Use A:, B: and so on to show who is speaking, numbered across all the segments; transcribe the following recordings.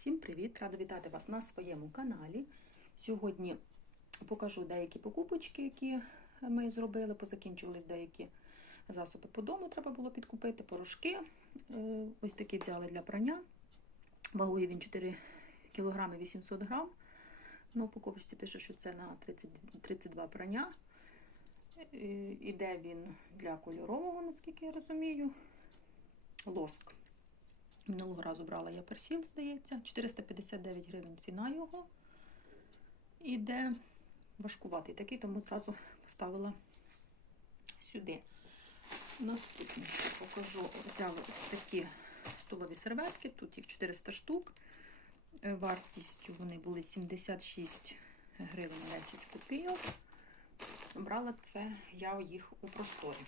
A: Всім привіт! Рада вітати вас на своєму каналі. Сьогодні покажу деякі покупочки, які ми зробили. Позакінчувались деякі засоби по дому, треба було підкупити, порошки. Е, Ось такі взяли для прання. Вагує він 4 кг 800 г. На упаковочці пише, що це на 30, 32 прання. Е, Іде він для кольорового, наскільки я розумію. Лоск. Минулого разу брала я персіл, здається. 459 гривень ціна його. Іде важкуватий такий, тому зразу поставила сюди. Наступне покажу, взяла ось такі столові серветки, тут їх 400 штук. Е, Вартістю вони були 76 гривень 10 копійок. Брала це я їх у просторі.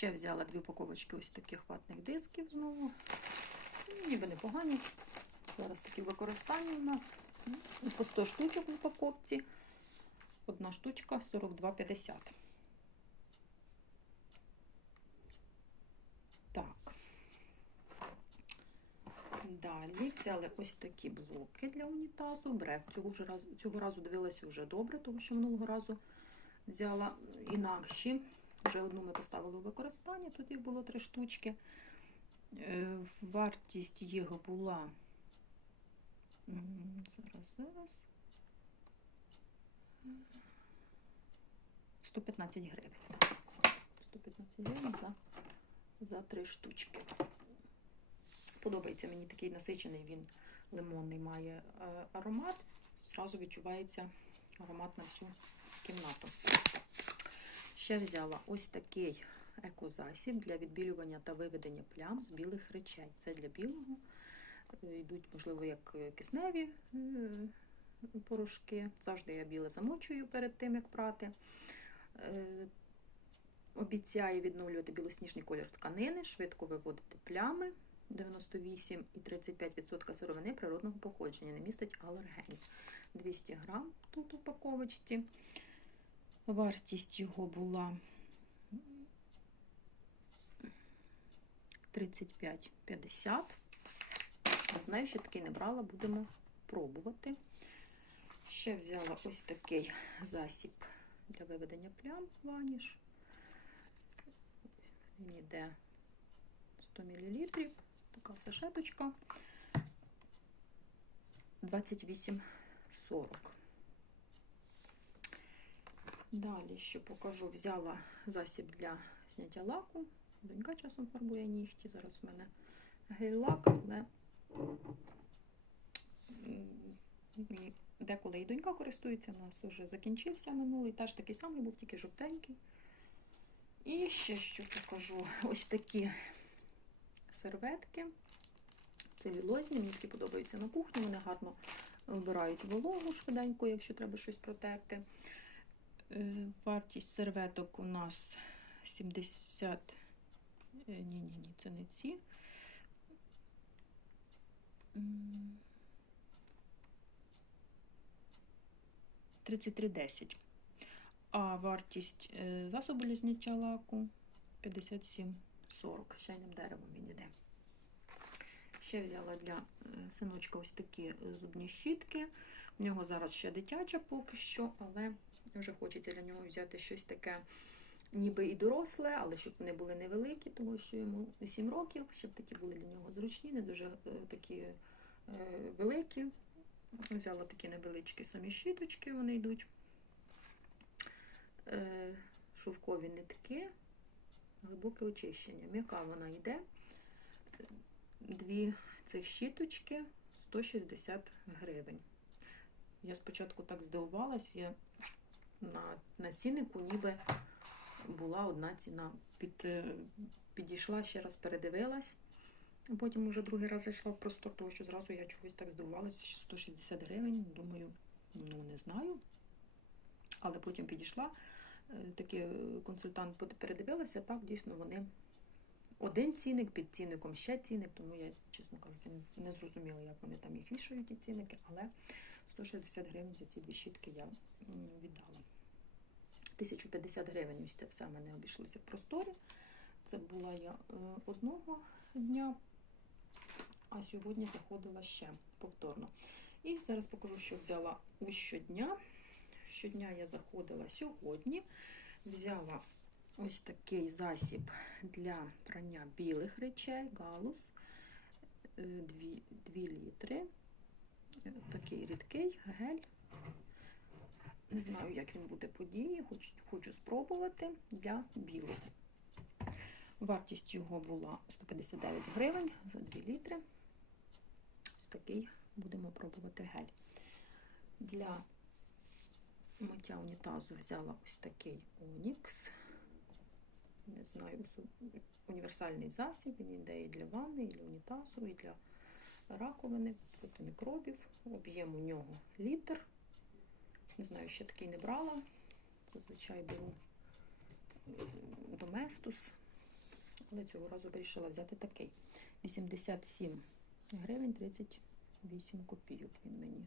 A: Ще взяла дві упаковочки ось таких ватних дисків знову. Ну, Ніби непогані. Зараз такі використання у нас. По 100 штучок в упаковці. Одна штучка 42,50. Так. Далі взяли ось такі блоки для унітазу. Брев цього, ж разу, цього разу дивилася вже добре, тому що минулого разу взяла інакші. Вже одну ми поставили у використання, тут їх було три штучки. Е, Вартість його була. Зараз, зараз. 115 гривень. 115 гривень за, за три штучки. Подобається мені такий насичений, він лимонний має е, аромат. Зразу відчувається аромат на всю кімнату. Ще взяла ось такий екозасіб для відбілювання та виведення плям з білих речей. Це для білого. Е, Йдуть, можливо, як е, кисневі е, порошки. Завжди я біле замочую перед тим, як прати. Обіцяє відновлювати білосніжний колір тканини, швидко виводити плями. 98 і 35% сировини природного походження, не містить алергенів. 200 грам тут упаковочці. Вартість його була 35,50. Не знаю, що такий не брала, будемо пробувати. Ще взяла ось такий засіб для виведення плям ваніш. Він йде 100 мл, така сашеточка. 28,40. Далі, що покажу, взяла засіб для зняття лаку. Донька часом фарбує нігті. Зараз в мене гель-лак, але деколи і донька користується, у нас вже закінчився минулий, теж такий самий був, тільки жовтенький. І ще що покажу: ось такі серветки. Целюлозні, мені такі подобаються на кухні, вони гарно вбирають вологу швиденько, якщо треба щось протерти. Е, Вартість серветок у нас 70. Ні, ні, ні, це не ці. М, 33,10. А вартість е, засобу для зняття лаку 57,40. Чайним деревом він іде. Ще взяла для е, синочка ось такі е, зубні щітки. У нього зараз ще дитяча поки що, але вже хочеться для нього взяти щось таке, ніби і доросле, але щоб вони були невеликі, тому що йому 7 років, щоб такі були для нього зручні, не дуже е, такі е, великі. Взяла такі невеличкі самі щіточки, вони йдуть. Е, Шовкові нитки, глибоке очищення. М'яка вона йде. Дві цих щіточки 160 гривень. Я спочатку так здивувалась, я на, на ціннику ніби була одна ціна. Під, е, підійшла, ще раз передивилась. Потім уже другий раз зайшла в простор, тому що зразу я чогось так здивувалася, що 160 гривень. Думаю, ну не знаю. Але потім підійшла, е, такий консультант передивилася, так, дійсно вони один цінник під цінником ще цінник, тому я, чесно кажучи, не зрозуміла, як вони там їх вішають, ті цінники, але 160 гривень за ці дві щітки я віддала. 1050 гривень ось це все в мене обійшлося в просторі. Це була я е, одного дня а сьогодні заходила ще повторно. І зараз покажу, що взяла у щодня. Щодня я заходила сьогодні, взяла ось такий засіб для прання білих речей, галус 2, 2 літри. Такий рідкий гель. Не знаю, як він буде по дії, хочу, хочу спробувати для білого. Вартість його була 159 гривень за 2 літри. Ось такий будемо пробувати гель. Для миття унітазу взяла ось такий Онікс. Не знаю, універсальний засіб, він йде і для ванни, і для унітазу, і для раковини, проти мікробів. Об'єм у нього літр. Не знаю, ще такий не брала. Зазвичай беру доместус, але цього разу вирішила взяти такий. 87 гривень 38 копійок він мені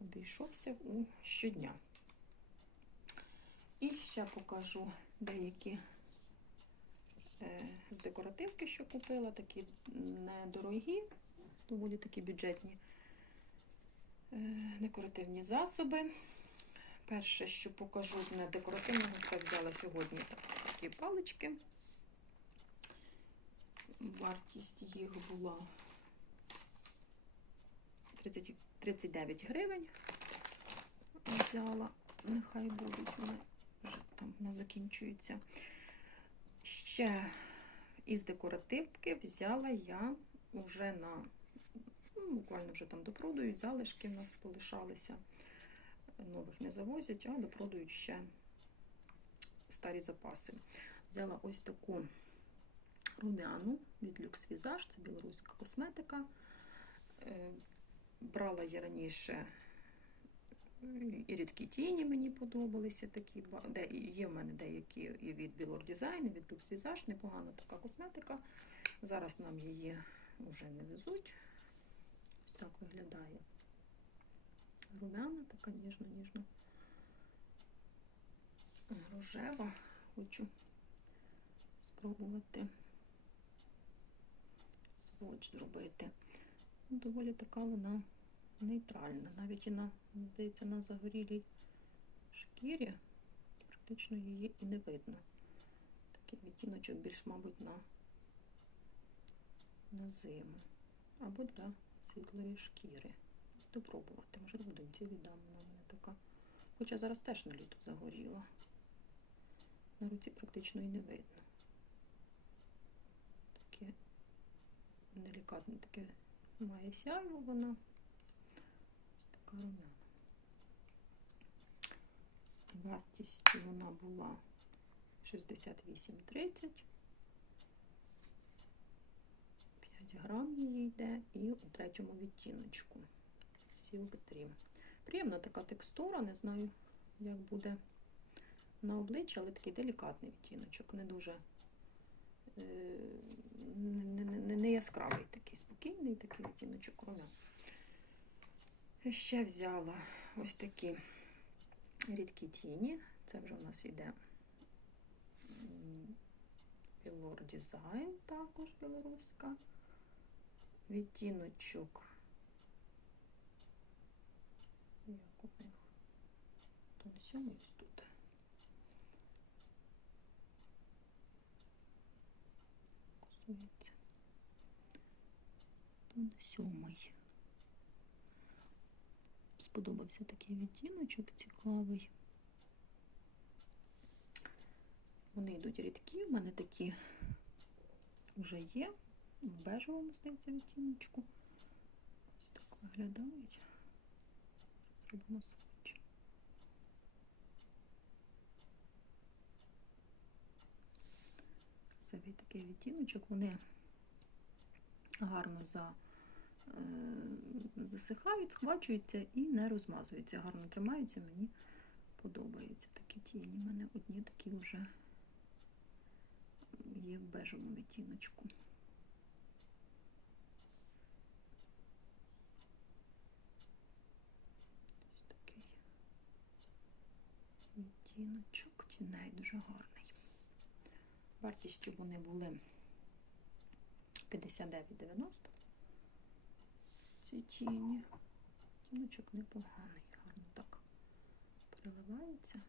A: обійшовся у щодня. І ще покажу деякі е, з декоративки, що купила, такі недорогі, доволі такі бюджетні е, декоративні засоби. Перше, що покажу з недекоративного, це взяла сьогодні такі палички. Вартість їх була 30, 39 гривень. Взяла, нехай будуть вони вже там не закінчуються. Ще із декоративки взяла я вже на, ну, буквально вже там допродають, залишки в нас полишалися. Нових не завозять, а допродають ще старі запаси. Взяла ось таку румяну від Lux Visage, це білоруська косметика. Брала я раніше і рідкі тіні мені подобалися такі. Де, Є в мене деякі і від Білор Design, і від Lux Visage, непогана така косметика. Зараз нам її вже не везуть. Ось так виглядає. Румяна, така ніжно-ніжно рожева. Хочу спробувати сводч зробити. Доволі така вона нейтральна. Навіть і на, здається, на загорілій шкірі практично її і не видно. Такий відтіночок більш, мабуть, на, на зиму. Або для світлої шкіри. Допробувати. Може, доньці віддам вона мене така. Хоча зараз теж на літо загоріла. На руці практично і не видно. Таке делікатне таке має сяйво вона. Ось така румяна. Вартість вона була 68,30. 5 грам її йде і у третьому відтіночку. Dream. Приємна така текстура, не знаю, як буде на обличчі, але такий делікатний відтіночок, не дуже е, не, не, не яскравий такий, спокійний такий відтіночок румян. Ще взяла ось такі рідкі тіні. Це вже у нас йде Velour Design, також білоруська. Відтіночок. Як у них? Тон сьомий тут. Кусується. Тон сьомий. Сподобався такий відтіночок цікавий. Вони йдуть рідкі, у мене такі вже є, в бежевому, здається, відтіночку. Ось так виглядають. Зробимо сводч. Собі такий відтіночок, вони гарно за, е, засихають, схвачуються і не розмазуються, гарно тримаються, мені подобаються такі тіні. У мене одні такі вже є в бежевому відтіночку. Відтіночок тіней дуже гарний. Вартістю вони були 59,90. ці тіні. Тіночок непоганий, гарно так переливається.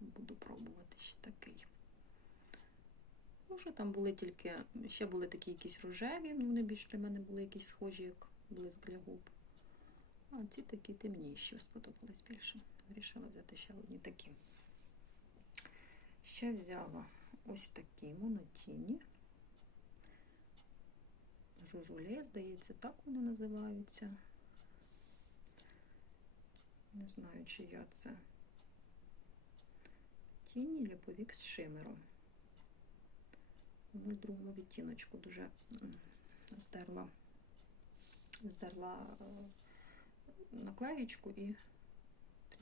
A: Буду пробувати ще такий. Може, там були тільки, ще були такі якісь рожеві, ну вони більш для мене були якісь схожі, як блиск для губ. А ці такі темніші сподобались більше. Вирішила взяти ще одні такі. Ще взяла ось такі монотіні. Жужуле, здається, так вони називаються. Не знаю, чи я це. Тіні Ліповік з шимером. В другому відтіночку дуже здерла, здерла е, наклеєчку і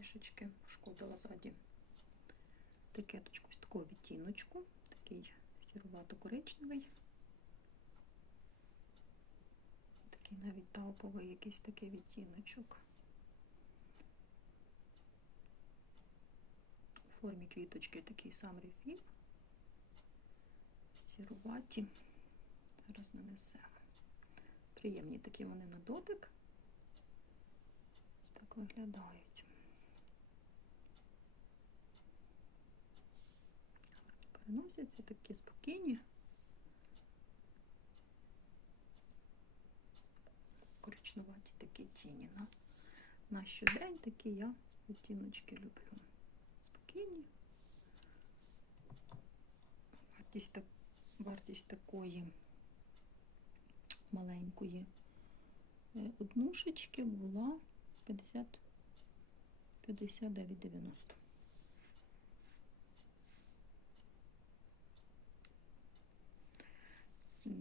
A: трішечки шкодила ззаді такеточку з такого відтіночку, такий сірувато-коричневий. Такий навіть тауповий якийсь такий відтіночок. У формі квіточки такий сам рефін. Сіруваті. Зараз нанесемо. Приємні такі вони на дотик. Ось так виглядають. Переносяться такі спокійні. Коричнуваті такі тіні на, на щодень такі я відтіночки люблю. Спокійні. Вартість, так, вартість такої маленької е, однушечки була 50 59,90.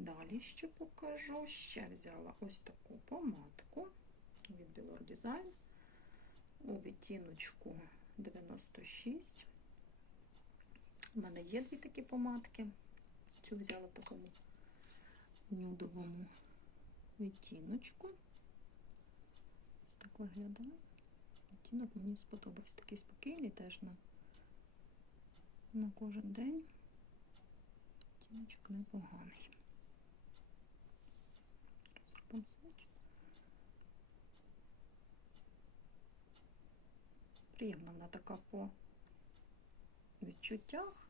A: Далі що покажу? Ще взяла ось таку помадку від Білор Design у відтіночку 96. У мене є дві такі помадки. Цю взяла в такому нюдовому відтіночку. Ось так виглядає. Відтінок мені сподобався. Такий спокійний теж на, на кожен день. Відтіночок непоганий. Зробимо свіч. Приємна вона така по відчуттях.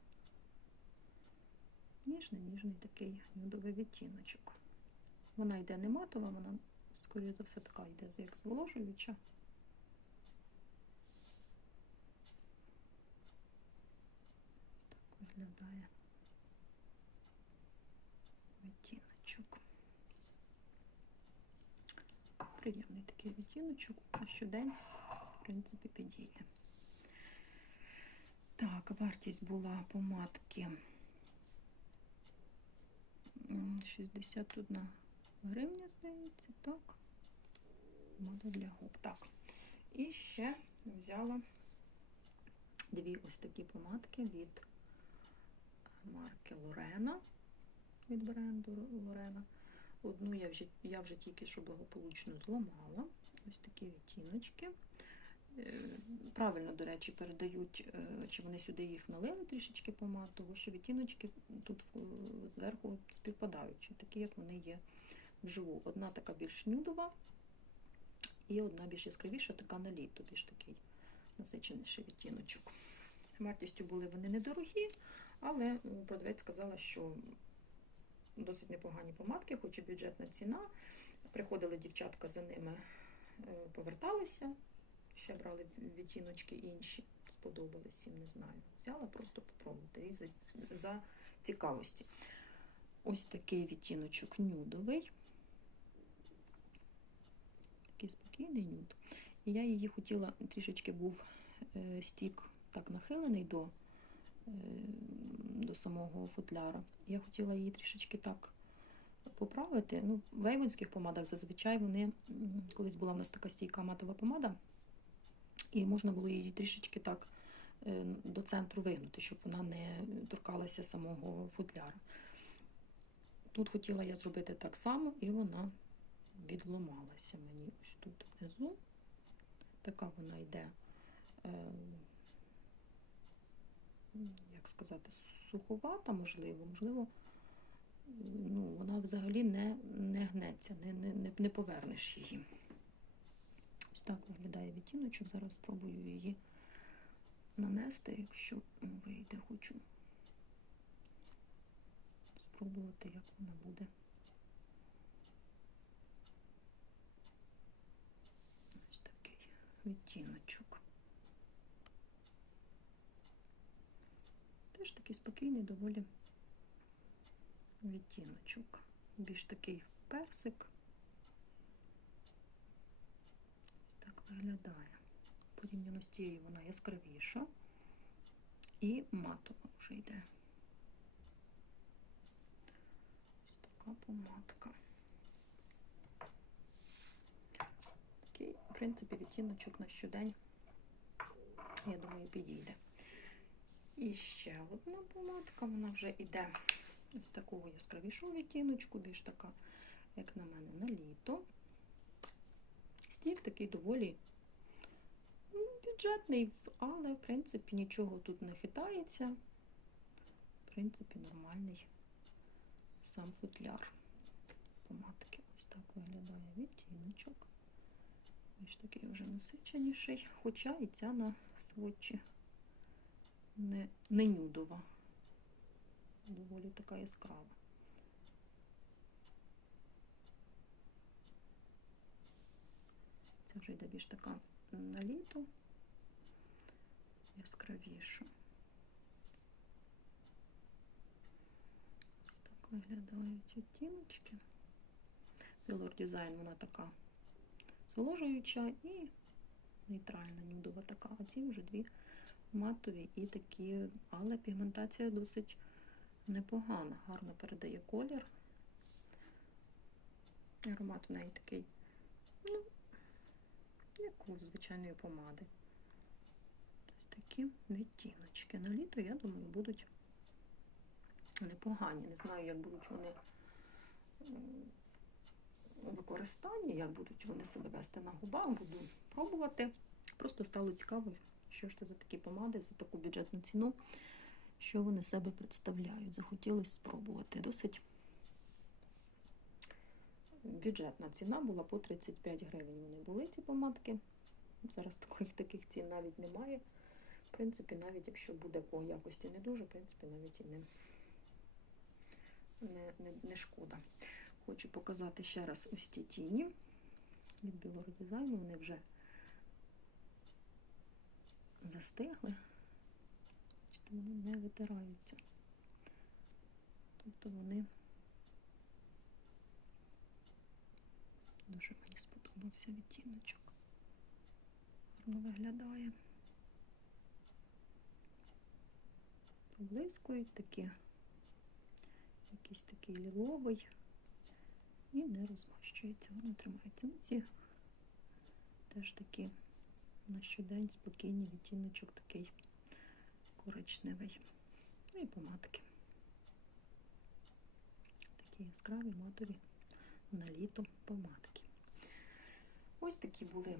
A: Ніжний, ніжний такий нюдовий відтіночок. Вона йде не матова, вона, скоріше за все, така йде як зволожуюча. Ось так виглядає відтіночок. Приємний такий відтіночок, на щодень, принципі, підійде. Так, вартість була помадки 61 гривня, здається, так. Помада для губ. Так. І ще взяла дві ось такі помадки від марки Лорена, від бренду Лорена. Одну я вже, я вже тільки що благополучно зламала. Ось такі відтіночки. Правильно, до речі, передають, чи вони сюди їх налили трішечки помад, тому що відтіночки тут зверху співпадають, такі, як вони є вживу. Одна така більш нюдова і одна більш яскравіша, така на літо, більш такий насиченіший відтіночок. Вартістю були вони недорогі, але продавець сказала, що досить непогані помадки, хоч і бюджетна ціна. Приходили дівчатка за ними, поверталися. Ще брали відтіночки інші, сподобались їм, не знаю. Взяла просто попробувати і за, за цікавості. Ось такий відтіночок нюдовий. Такий спокійний нюд. І я її хотіла, трішечки був е, стік так нахилений до, е, до самого футляра. Я хотіла її трішечки так поправити. Ну, В вейвенських помадах зазвичай вони, колись була в нас така стійка матова помада. І можна було її трішечки так до центру вигнути, щоб вона не торкалася самого футляра. Тут хотіла я зробити так само, і вона відломалася мені ось тут внизу. Така вона йде, як сказати, суховата, можливо, можливо, ну, вона взагалі не, не гнеться, не, не, не, не повернеш її. Ось так виглядає відтіночок. Зараз спробую її нанести, якщо вийде, хочу спробувати, як вона буде. Ось такий відтіночок. Теж такий спокійний, доволі відтіночок. Більш такий персик. Ось так виглядає. Порівняно з тією вона яскравіша і матова вже йде. Ось така помадка. Такий, в принципі, відтіночок на щодень, я думаю, підійде. І ще одна помадка, вона вже йде з такого яскравішого відтіночку, більш така, як на мене, на літо. Стік такий доволі ну, бюджетний, але, в принципі, нічого тут не хитається. В принципі, нормальний сам футляр помадки. Ось так виглядає відтіночок. Більш такий вже насиченіший, хоча і ця на сводчі не, не нюдова, доволі така яскрава. Це вже йде більш така на літо, яскравіша. Ось так виглядають відтіночки. Velour Design вона така зволожуюча і нейтральна, нюдова така, а ці вже дві матові і такі, але пігментація досить непогана, гарно передає колір. Аромат в неї такий, ну, як у звичайної помади. Ось такі відтіночки. На літо, я думаю, будуть непогані. Не знаю, як будуть вони використанні, як будуть вони себе вести на губах, буду пробувати. Просто стало цікаво, що ж це за такі помади, за таку бюджетну ціну, що вони себе представляють. Захотілося спробувати. Досить бюджетна ціна була по 35 гривень. Вони були ці помадки. Зараз таких таких цін навіть немає. В принципі, навіть якщо буде по якості не дуже, в принципі, навіть і не, не, не, не шкода. Хочу показати ще раз ось ці тіні від білого дизайну. Вони вже застигли. Вони не витираються. Тобто вони дуже мені сподобався відтіночок. Гарно виглядає. Поблискують такі, якийсь такий ліловий і не розмащується, воно тримається. Ну, ці теж такі на щодень спокійний відтіночок такий коричневий. Ну і помадки. Такі яскраві матові на літо помадки. Ось такі були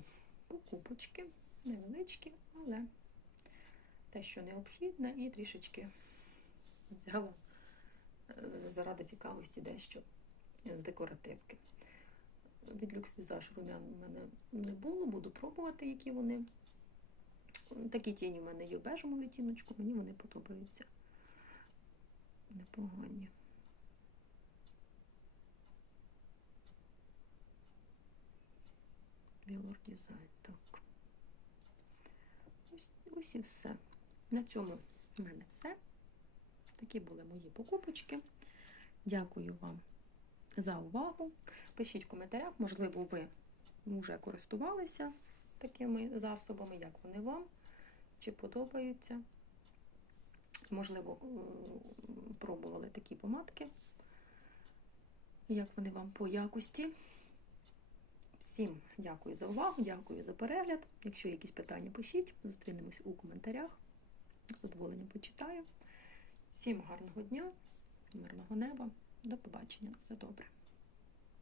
A: покупочки, невеличкі, але те, що необхідне, і трішечки взяла е, заради цікавості дещо з декоративки. Від люкс візаж румян у мене не було, буду пробувати, які вони. Такі тіні у мене є в бежому відтіночку, мені вони подобаються. Непогані. Білор дизайн, так. Ось, ось і все. На цьому в мене все. Такі були мої покупочки. Дякую вам за увагу. Пишіть в коментарях, можливо, ви вже користувалися такими засобами, як вони вам, чи подобаються. Можливо, пробували такі помадки, як вони вам по якості. Всім дякую за увагу, дякую за перегляд. Якщо є якісь питання, пишіть, зустрінемось у коментарях. З задоволенням почитаю. Всім гарного дня, мирного неба, до побачення, все добре.